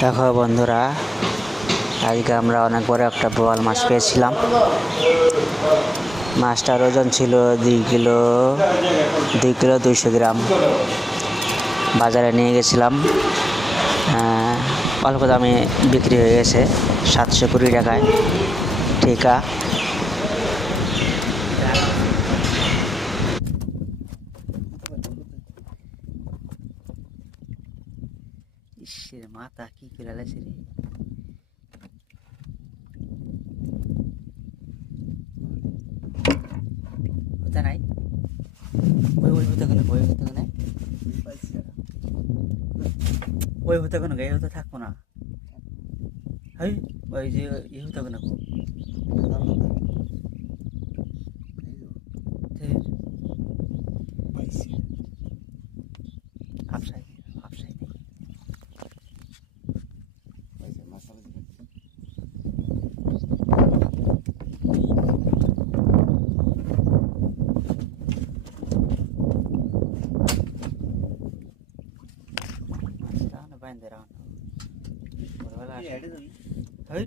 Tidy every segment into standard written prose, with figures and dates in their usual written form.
দেখো বন্ধুরা, আজকে আমরা অনেক বড় একটা বোয়াল মাছ পেয়েছিলাম। মাছটার ওজন ছিল 2 কিলো 200 গ্রাম। বাজারে নিয়ে গেছিলাম, অল্প দামে বিক্রি হয়ে গেছে 720 টাকায় ঠিকা। ইসের মাথা কি করে লাগছে রে। হতে নাই ওই হতে গেলে ওই হতে কোনো গায়ে হতে থাকবো না। হই ওই যে ই হতে কোনো আপসাই আপসাই বাইন্দে রাখা হই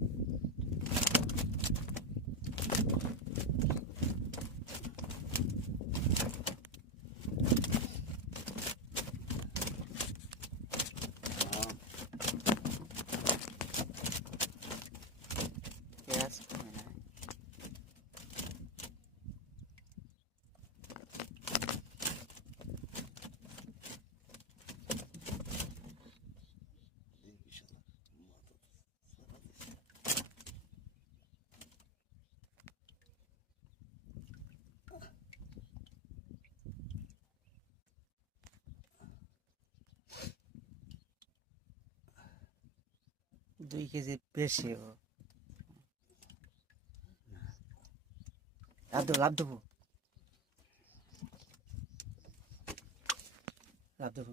দুই কেজি বেশি লাভ দেবো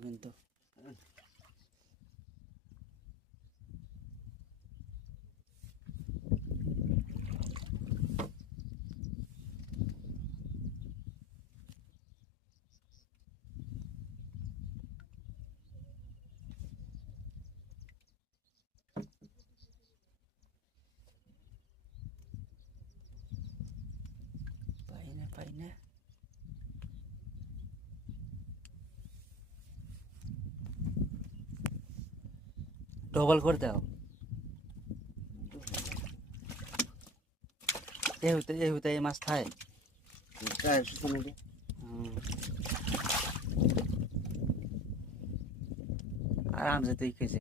কিন্তু পাই না ডবল করে দাও। এই হতে এই মাছ খায় আরামসে তুই খেয়েছে।